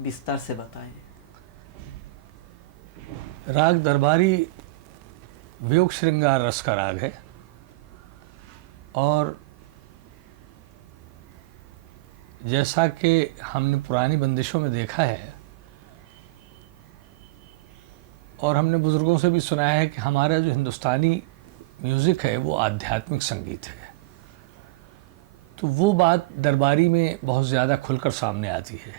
विस्तार से बताएं। राग दरबारी वियोग श्रृंगार रस का राग है और जैसा कि हमने पुरानी बंदिशों में देखा है और हमने बुज़ुर्गों से भी सुना है कि हमारा जो हिंदुस्तानी म्यूज़िक है वो आध्यात्मिक संगीत है, तो वो बात दरबारी में बहुत ज़्यादा खुलकर सामने आती है।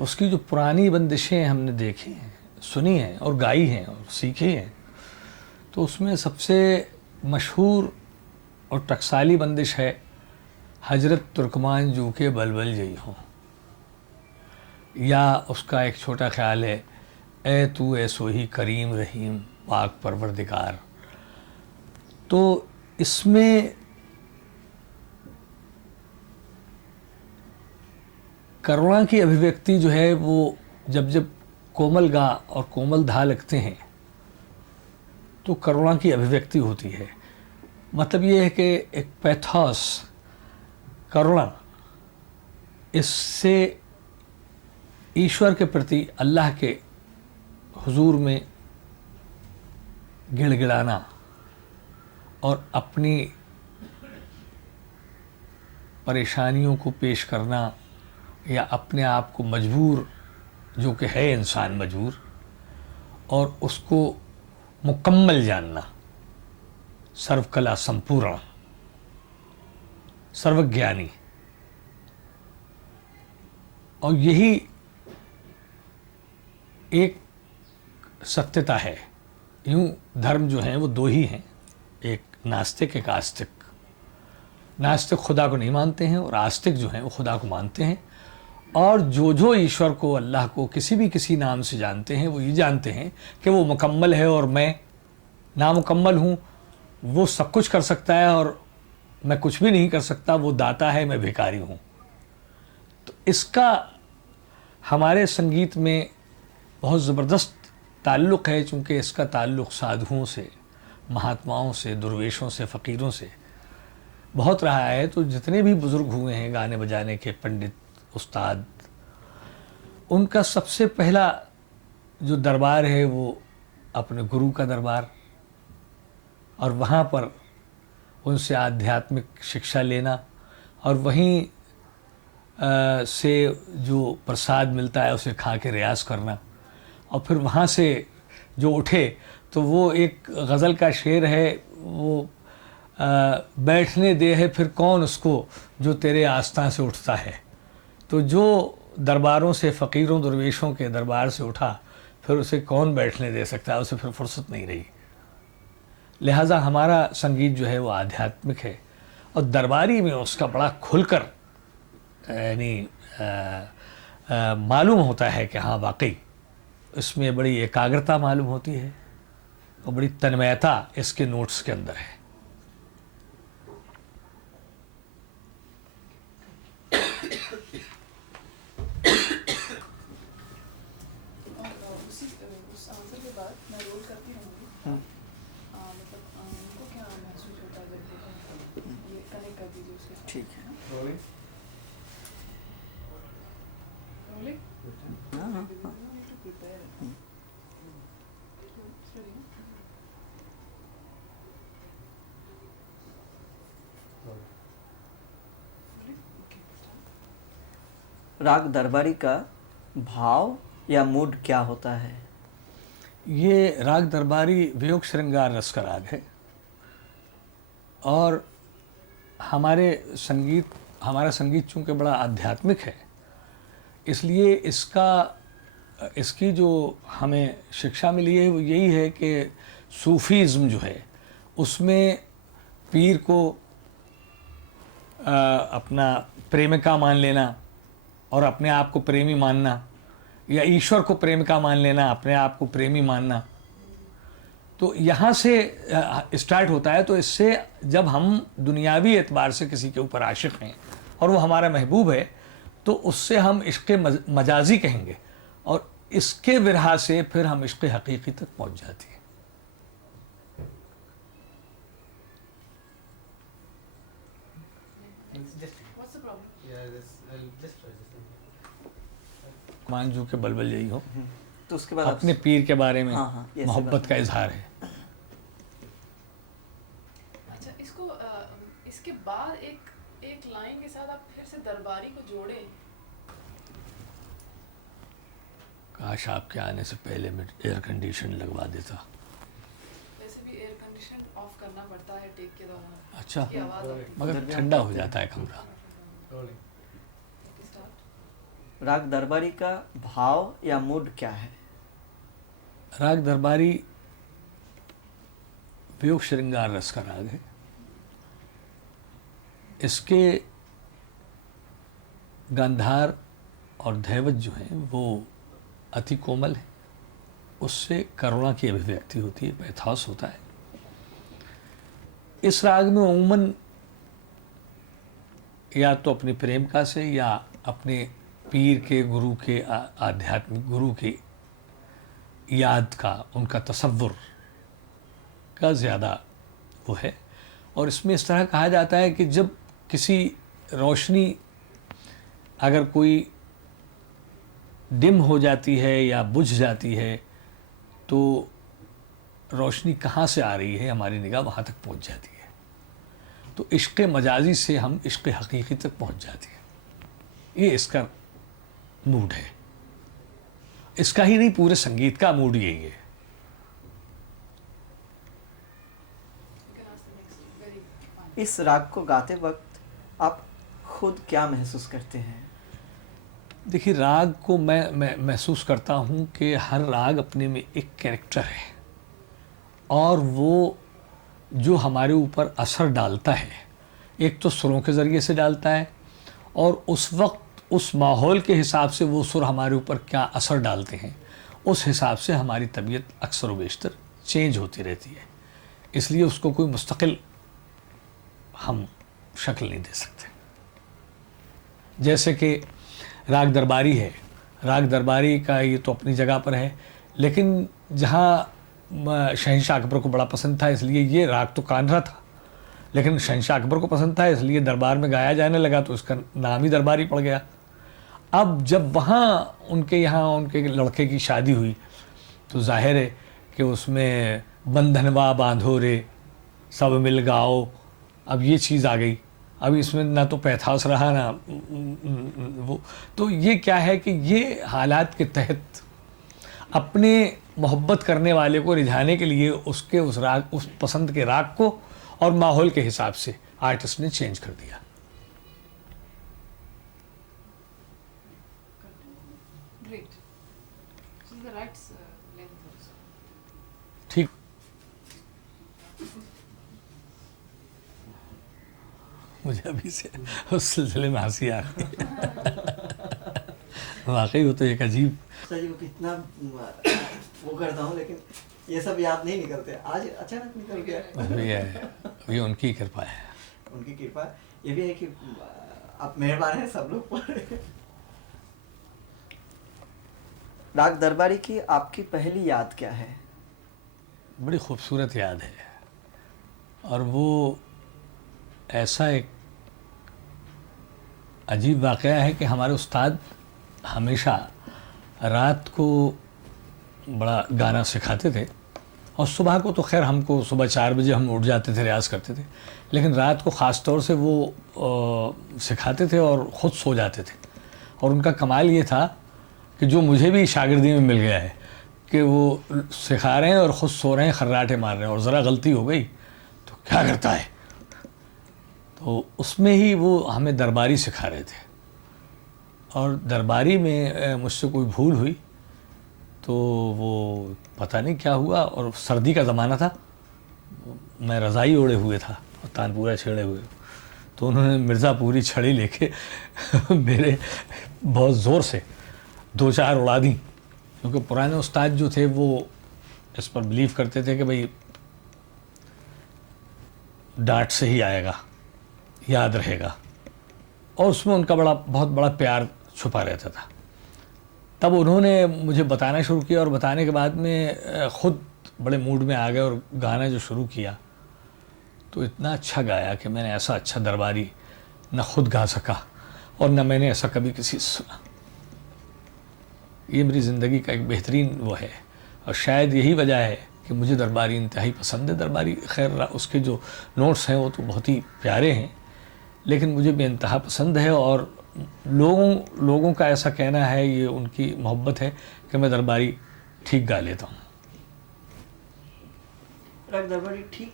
उसकी जो पुरानी बंदिशें हमने देखी हैं, सुनी हैं और गाई हैं और सीखी हैं, तो उसमें सबसे मशहूर और टकसाली बंदिश है हजरत तुर्कमान जू के बलबल जई हो, या उसका एक छोटा ख्याल है ए तू ए सोही करीम रहीम पाक परवरदिगार। तो इसमें करुणा की अभिव्यक्ति जो है वो जब जब कोमल गा और कोमल धा लगते हैं तो करुणा की अभिव्यक्ति होती है। मतलब ये है कि एक पैथोस, करुणा, इससे ईश्वर के प्रति, अल्लाह के हुजूर में गिड़गिड़ाना और अपनी परेशानियों को पेश करना, या अपने आप को मजबूर, जो कि है इंसान मजबूर, और उसको मुकम्मल जानना, सर्वकला संपूर्ण, सर्वज्ञानी। और यही एक सत्यता है। यूँ धर्म जो हैं वो दो ही हैं, एक नास्तिक एक आस्तिक। नास्तिक खुदा को नहीं मानते हैं और आस्तिक जो हैं वो खुदा को मानते हैं, और जो ईश्वर को, अल्लाह को किसी नाम से जानते हैं वो ये जानते हैं कि वो मुकम्मल है और मैं नामुकम्मल हूँ। वो सब कुछ कर सकता है और मैं कुछ भी नहीं कर सकता। वो दाता है, मैं भिखारी हूँ। तो इसका हमारे संगीत में बहुत ज़बरदस्त ताल्लुक़ है, चूँकि इसका ताल्लुक़ साधुओं से, महात्माओं से, दुर्वेशों से, फ़कीरों से बहुत रहा है। तो जितने भी बुज़ुर्ग हुए हैं गाने बजाने के, पंडित, उस्ताद, उनका सबसे पहला जो दरबार है वो अपने गुरु का दरबार, और वहाँ पर उनसे आध्यात्मिक शिक्षा लेना, और वहीं से जो प्रसाद मिलता है उसे खा के रियाज़ करना, और फिर वहाँ से जो उठे तो वो एक गज़ल का शेर है, वो बैठने दे है फिर कौन उसको जो तेरे आस्था से उठता है। तो जो दरबारों से, फ़कीरों दरवेशों के दरबार से उठा, फिर उसे कौन बैठने दे सकता है, उसे फिर फुर्सत नहीं रही। लिहाजा हमारा संगीत जो है वो आध्यात्मिक है, और दरबारी में उसका बड़ा खुलकर यानी मालूम होता है कि हाँ वाकई इसमें बड़ी एकाग्रता मालूम होती है और बड़ी तन्मयता इसके नोट्स के अंदर है। उस आंसर के बाद मैं रोल करती रहूँगी। मतलब उनको क्या महसूस होता है जब ये कनेक्ट कर दीजिए उसके साथ। ठीक है। रोलिंग। हाँ हाँ हाँ। राग दरबारी का भाव या मूड क्या होता है? ये राग दरबारी वियोग श्रृंगार रस का राग है, और हमारा संगीत चूँकि बड़ा आध्यात्मिक है, इसलिए इसकी जो हमें शिक्षा मिली है वो यही है कि सूफ़ीज़्म जो है उसमें पीर को अपना प्रेमिका मान लेना और अपने आप को प्रेमी मानना, या ईश्वर को प्रेमिका मान लेना, अपने आप को प्रेमी मानना, तो यहाँ से स्टार्ट होता है। तो इससे जब हम दुनियावी एतबार से किसी के ऊपर आशिक़ हैं और वो हमारा महबूब है, तो उससे हम इश्क़ मजाजी कहेंगे, और इसके विरहा से फिर हम इश्क़ हकीकी तक पहुँच जाती हैं। मांझू के बलबल यही हो, तो उसके बाद आप- अपने पीर के बारे में हाँ, ये ऐसी मोहब्बत बात का इजहार है। अच्छा, इसको इसके बाद एक एक लाइन के साथ आप फिर से दरबारी को जोड़े। काश आपके आने से पहले मैं एयर कंडीशन लगवा देता। वैसे भी एयर कंडीशन ऑफ करना पड़ता है टेक के दौरान, अच्छा, की आवाज़ आती है। मगर ठंडा हो जाता है कमरा। स्टार्ट। राग दरबारी का भाव या मूड क्या है? राग दरबारी वियोग श्रृंगार रस का राग है। इसके गांधार और धैवत जो हैं वो अति कोमल है, उससे करुणा की अभिव्यक्ति होती है, पैथोस होता है। इस राग में उमूमन या तो अपनी प्रेमिका से या अपने पीर के गुरु के आध्यात्मिक गुरु की याद का, उनका तसव्वुर का ज़्यादा वो है। और इसमें इस तरह कहा जाता है कि जब किसी रोशनी अगर कोई डिम हो जाती है या बुझ जाती है तो रोशनी कहाँ से आ रही है, हमारी निगाह वहाँ तक पहुँच जाती है। तो इश्क़ मजाजी से हम इश्क़ हकीकी तक पहुँच जाते हैं। ये इसका मूड है। इसका ही नहीं, पूरे संगीत का मूड यही है। इस राग को गाते वक्त आप खुद क्या महसूस करते हैं? देखिए, राग को मैं महसूस करता हूँ कि हर राग अपने में एक कैरेक्टर है और वो जो हमारे ऊपर असर डालता है, एक तो सुरों के ज़रिए से डालता है और उस वक्त उस माहौल के हिसाब से वो सुर हमारे ऊपर क्या असर डालते हैं, उस हिसाब से हमारी तबीयत अक्सर व बेशतर चेंज होती रहती है। इसलिए उसको कोई मुस्तकिल हम शक्ल नहीं दे सकते। जैसे कि राग दरबारी है, राग दरबारी का ये तो अपनी जगह पर है, लेकिन जहाँ शहंशाह अकबर को बड़ा पसंद था इसलिए ये राग तो कान्हा था, लेकिन शहंशाह अकबर को पसंद था इसलिए दरबार में गाया जाने लगा तो इसका नाम ही दरबारी पड़ गया। अब जब वहाँ उनके यहाँ उनके लड़के की शादी हुई तो जाहिर है कि उसमें बंधनवा बांधो रे सब मिल गाओ, अब ये चीज़ आ गई। अब इसमें ना तो पैथास रहा ना वो, तो ये क्या है कि ये हालात के तहत अपने मोहब्बत करने वाले को रिझाने के लिए उसके उस राग, उस पसंद के राग को और माहौल के हिसाब से आर्टिस्ट ने चेंज कर दिया। Great. This is the right length also. ठीक। मुझे अभी से उस सिलसिले में हंसी आ रही है। वाकई वो तो एक अजीब, सर वो कितना वो करता हूँ लेकिन ये सब याद नहीं निकलते, आज अचानक निकल गया। ये उनकी कृपा है। उनकी कृपा ये भी है कि आप मेहरबान हैं सब लोग पर। राग दरबारी की आपकी पहली याद क्या है? बड़ी खूबसूरत याद है और वो ऐसा एक अजीब वाक़या है कि हमारे उस्ताद हमेशा रात को बड़ा गाना सिखाते थे और सुबह को तो खैर हमको सुबह 4 बजे हम उठ जाते थे, रियाज़ करते थे, लेकिन रात को ख़ास तौर से वो सिखाते थे और ख़ुद सो जाते थे। और उनका कमाल ये था कि जो मुझे भी शागिर्दी में मिल गया है कि वो सिखा रहे हैं और ख़ुद सो रहे हैं, खर्राटे मार रहे हैं, और ज़रा गलती हो गई तो क्या करता है। तो उसमें ही वो हमें दरबारी सिखा रहे थे और दरबारी में मुझसे कोई भूल हुई तो वो पता नहीं क्या हुआ, और सर्दी का ज़माना था, मैं रज़ाई ओढ़े हुए था और तानपूरा छेड़े हुए, तो उन्होंने मिर्ज़ापुरी छड़ी लेके मेरे बहुत ज़ोर से 2-4 उड़ा दी, क्योंकि पुराने उस्ताद जो थे वो इस पर बिलीव करते थे कि भाई डांट से ही आएगा, याद रहेगा, और उसमें उनका बहुत बड़ा प्यार छुपा रहता था। तब उन्होंने मुझे बताना शुरू किया और बताने के बाद में ख़ुद बड़े मूड में आ गए और गाना जो शुरू किया तो इतना अच्छा गाया कि मैंने ऐसा अच्छा दरबारी न ख़ुद गा सका और न मैंने ऐसा कभी किसी से सुना। ये मेरी ज़िंदगी का एक बेहतरीन वो है, और शायद यही वजह है कि मुझे दरबारी इंतहाई पसंद है। दरबारी खैर उसके जो नोट्स हैं वो तो बहुत ही प्यारे हैं, लेकिन मुझे बेइंतहा पसंद है। और लोगों का ऐसा कहना है, ये उनकी मोहब्बत है कि मैं दरबारी ठीक गा लेता हूँ। राग दरबारी ठीक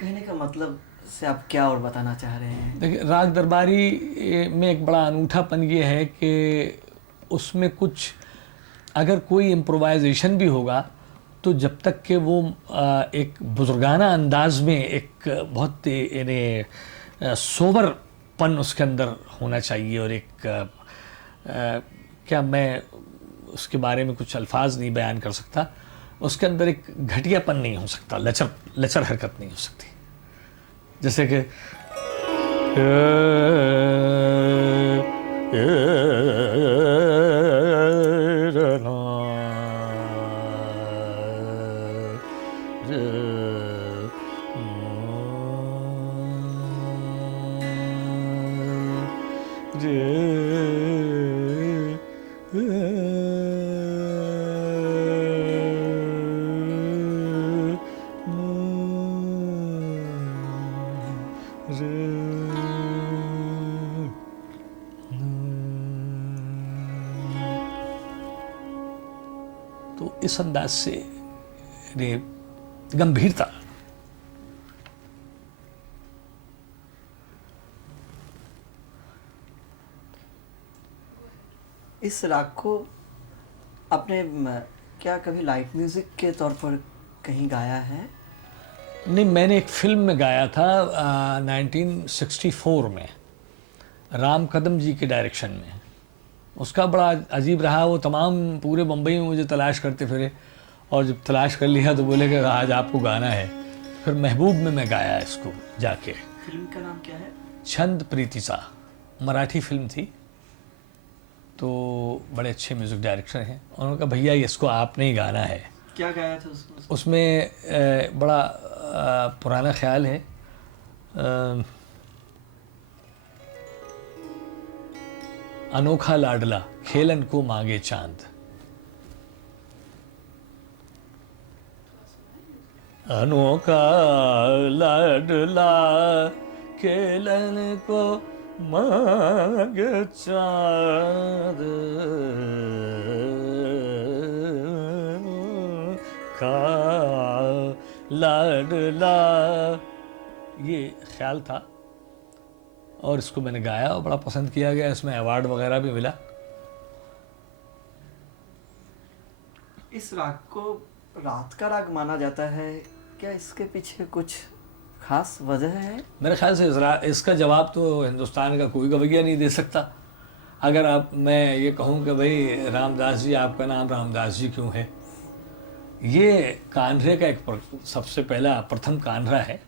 कहने का मतलब से आप क्या और बताना चाह रहे हैं? देखिए, राग दरबारी में एक बड़ा अनूठापन ये है कि उसमें कुछ अगर कोई इम्प्रोवाइजेशन भी होगा तो जब तक कि वो एक बुजुर्गाना अंदाज में एक बहुत यानी सोबरपन उसके अंदर होना चाहिए, और एक क्या मैं उसके बारे में कुछ अल्फाज नहीं बयान कर सकता, उसके अंदर एक घटियापन नहीं हो सकता, लचर हरकत नहीं हो सकती। जैसे कि तो इस अंदाज से गंभीरता। इस राग को आपने क्या कभी लाइट म्यूजिक के तौर पर कहीं गाया है? नहीं, मैंने एक फिल्म में गाया था 1964 में, राम कदम जी के डायरेक्शन में। उसका बड़ा अजीब रहा, वो तमाम पूरे बम्बई में मुझे तलाश करते फिरे, और जब तलाश कर लिया तो बोले कि आज आपको गाना है। फिर महबूब में मैं गाया इसको जाके। फिल्म का नाम क्या है? छंद प्रीतिसा, मराठी फिल्म थी। तो बड़े अच्छे म्यूज़िक डायरेक्टर हैं, उन्होंने कहा भैया इसको आपने ही गाना है। क्या गाया था उसमें? उसमें बड़ा पुराना ख्याल है, अनोखा लाडला खेलन को मांगे चांद। अनोखा लाडला खेलन को मांगे चांद, का लाडला, ये ख्याल था। और इसको मैंने गाया और बड़ा पसंद किया गया, इसमें अवार्ड वगैरह भी मिला। इस राग को रात का राग माना जाता है, क्या इसके पीछे कुछ खास वजह है? मेरे ख्याल से इसका जवाब तो हिंदुस्तान का कोई गवैया नहीं दे सकता। अगर मैं ये कहूँ कि भाई रामदास जी, आपका नाम रामदास जी क्यों है, ये कान्हरे का एक सबसे पहला प्रथम कान्हरा है,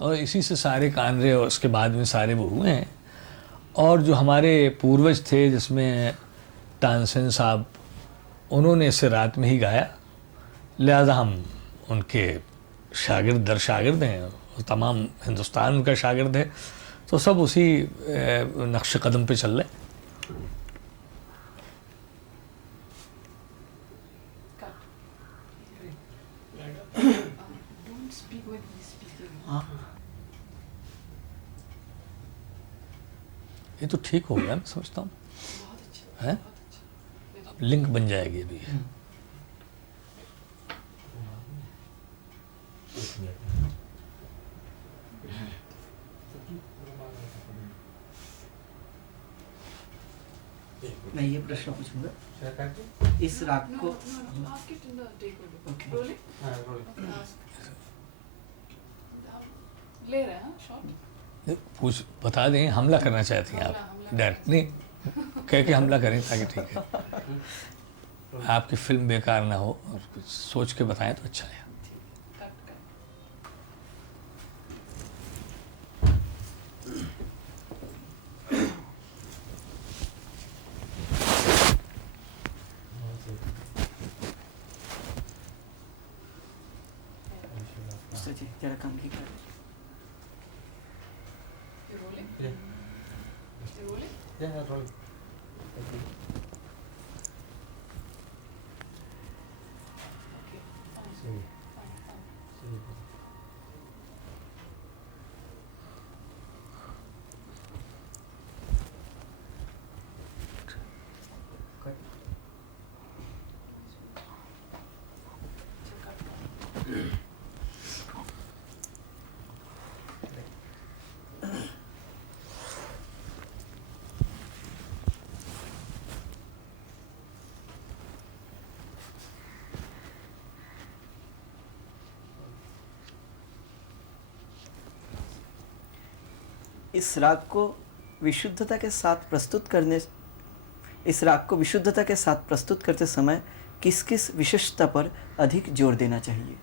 और इसी से सारे कान्हरे और उसके बाद में सारे वो हुए हैं। और जो हमारे पूर्वज थे, जिसमें तानसेन साहब, उन्होंने इसे रात में ही गाया, लिहाजा हम उनके शागिर्द दर शागिर्द हैं, तमाम हिंदुस्तान उनका शागिर्द है, तो सब उसी नक्श कदम पे चल रहे। ये तो ठीक हो गया, मैं समझता हूँ, है? अब लिंक बन जाएगी अभी। मैं ये प्रश्न पूछूंगा, इस राग को ले रहे हैं शॉट। पूछ बता दें, हमला करना चाहती हैं आप? डायरेक्ट नहीं, कह के हमला करें ताकि ठीक है, आपकी फिल्म बेकार ना हो, और कुछ सोच के बताएं तो अच्छा है। जी जरा कम की कर। इस राग को विशुद्धता के साथ प्रस्तुत करने इस राग को विशुद्धता के साथ प्रस्तुत करते समय किस किस विशेषता पर अधिक जोर देना चाहिए?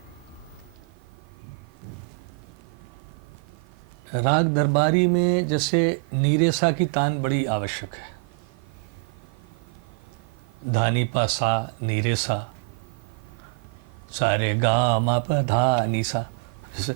राग दरबारी में जैसे नीरेसा की तान बड़ी आवश्यक है। धानी पा सा नीरेसा, सारे गा मा पा धा नी सा, जैसे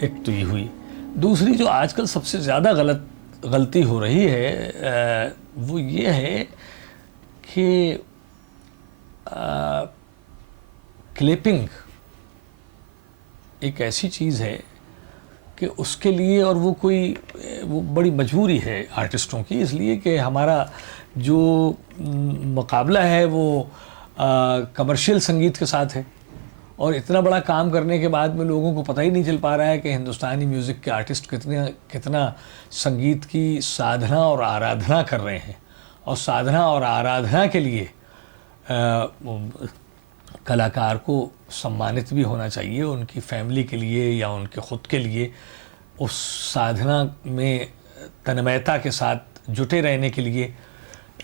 एक तो ये हुई। दूसरी जो आजकल सबसे ज़्यादा गलती हो रही है वो ये है कि क्लिपिंग एक ऐसी चीज़ है कि उसके लिए, और वो बड़ी मजबूरी है आर्टिस्टों की, इसलिए कि हमारा जो मुकाबला है वो कमर्शियल संगीत के साथ है, और इतना बड़ा काम करने के बाद में लोगों को पता ही नहीं चल पा रहा है कि हिंदुस्तानी म्यूज़िक के आर्टिस्ट कितना संगीत की साधना और आराधना कर रहे हैं। और साधना और आराधना के लिए कलाकार को सम्मानित भी होना चाहिए, उनकी फैमिली के लिए या उनके ख़ुद के लिए उस साधना में तन्मयता के साथ जुटे रहने के लिए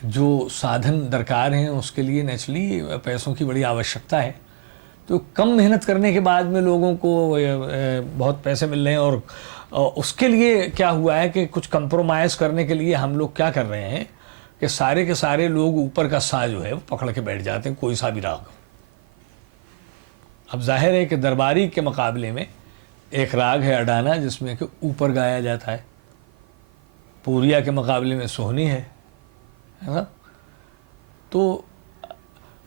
जो साधन दरकार हैं उसके लिए नेचुरली पैसों की बड़ी आवश्यकता है। तो कम मेहनत करने के बाद में लोगों को बहुत पैसे मिल रहे हैं, और उसके लिए क्या हुआ है कि कुछ कंप्रोमाइज़ करने के लिए हम लोग क्या कर रहे हैं कि सारे के सारे लोग ऊपर का सा जो है वो पकड़ के बैठ जाते हैं, कोई सा भी राग। अब जाहिर है कि दरबारी के मुकाबले में एक राग है अडाना जिसमें कि ऊपर गाया जाता है, पूरिया के मुकाबले में सोहनी है ना, तो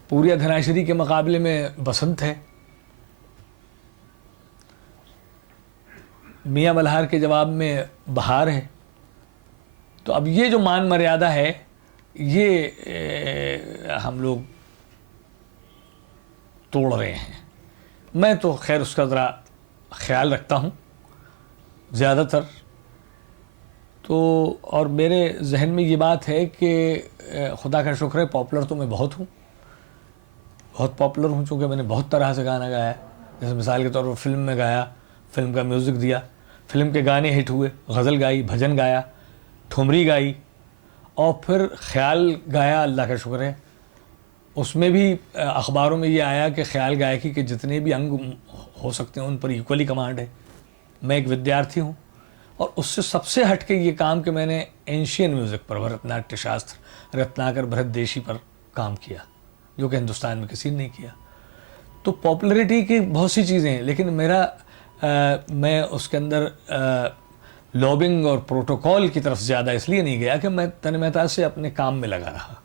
पूरिया धनाशरी के मुकाबले में बसंत है, मियाँ मल्हार के जवाब में बहार है। तो अब ये जो मान मर्यादा है ये हम लोग तोड़ रहे हैं। मैं तो खैर उसका ज़रा ख्याल रखता हूँ ज़्यादातर तो, और मेरे जहन में ये बात है कि खुदा का शुक्र है पॉपुलर तो मैं बहुत हूँ, बहुत पॉपुलर हूँ, चूँकि मैंने बहुत तरह से गाना गाया। जैसे मिसाल के तौर पर फिल्म में गाया, फिल्म का म्यूज़िक दिया, फिल्म के गाने हिट हुए, गज़ल गाई, भजन गाया, ठुमरी गाई, और फिर ख्याल गाया। अल्लाह का शुक्र है उसमें भी अखबारों में ये आया कि ख्याल गायकी के जितने भी अंग हो सकते हैं उन पर इक्वली कमांड है। मैं एक विद्यार्थी हूँ, और उससे सबसे हट के ये काम कि मैंने एंशियन म्यूज़िक पर, भरतनाट्य शास्त्र, रत्नाकर भरत देशी पर काम किया, जो कि हिंदुस्तान में किसी ने नहीं किया। तो पॉपुलैरिटी की बहुत सी चीज़ें हैं, लेकिन मैं उसके अंदर लॉबिंग और प्रोटोकॉल की तरफ ज़्यादा इसलिए नहीं गया कि मैं तन्मयता से अपने काम में लगा रहा।